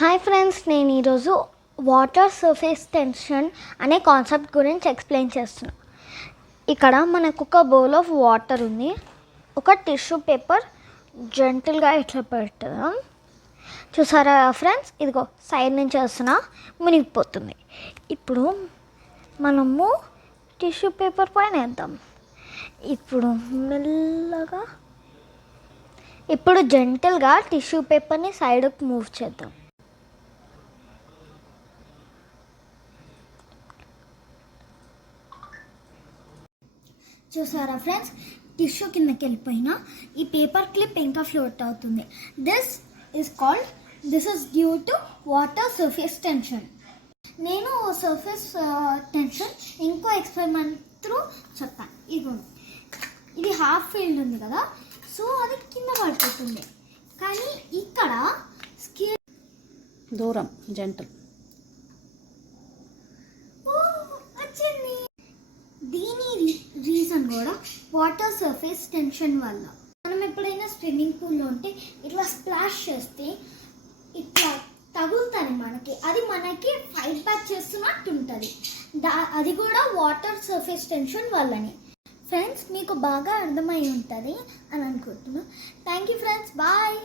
Hi friends, నేను ఈరోజు water surface tension అనే కాన్సెప్ట్ గురించి ఎక్స్ప్లెయిన్ చేస్తున్నాను. ఇక్కడ మనకు ఒక బౌల్ ఆఫ్ వాటర్ ఉంది. ఒక టిష్యూ పేపర్ జెంటిల్గా ఇట్లా పెట్టడం చూసారా ఫ్రెండ్స్. ఇదిగో సైడ్ నుంచి వస్తున్నా మునిగిపోతుంది. ఇప్పుడు మనము టిష్యూ పేపర్ పైన వేద్దాం. ఇప్పుడు మెల్లగా జెంటిల్గా టిష్యూ పేపర్ని సైడ్కి మూవ్ చేద్దాం. చూసారా ఫ్రెండ్స్, టిష్యూ కిందకి వెళ్ళిపోయినా ఈ పేపర్ క్లిప్ ఇంకా ఫ్లోట్ అవుతుంది. This is due to water surface tension. నేను సర్ఫేస్ టెన్షన్ ఇంకో ఎక్స్పెరిమెంట్ త్రూ చెప్తాను. ఇది హాఫ్ ఫీల్డ్ ఉంది కదా, సో అది కింద పడిపోతుంది. కానీ ఇక్కడ స్కిన్ దూరం జెంటల్ వచ్చింది. దీని రీజన్ కూడా వాటర్ సర్ఫేస్ టెన్షన్ వల్ల. మనం ఎప్పుడైనా స్విమ్మింగ్ పూల్లో ఉంటే ఇట్లా స్ప్లాష్ చేస్తే ఇట్లా తగులుతుంది మనకి, అది మనకి ఫైట్ బ్యాక్ చేస్తున్నట్టు ఉంటుంది. అది కూడా వాటర్ సర్ఫేస్ టెన్షన్ వల్లనే. ఫ్రెండ్స్, మీకు బాగా అర్థమై ఉంటుంది అని అనుకుంటున్నాను. Thank you friends, bye.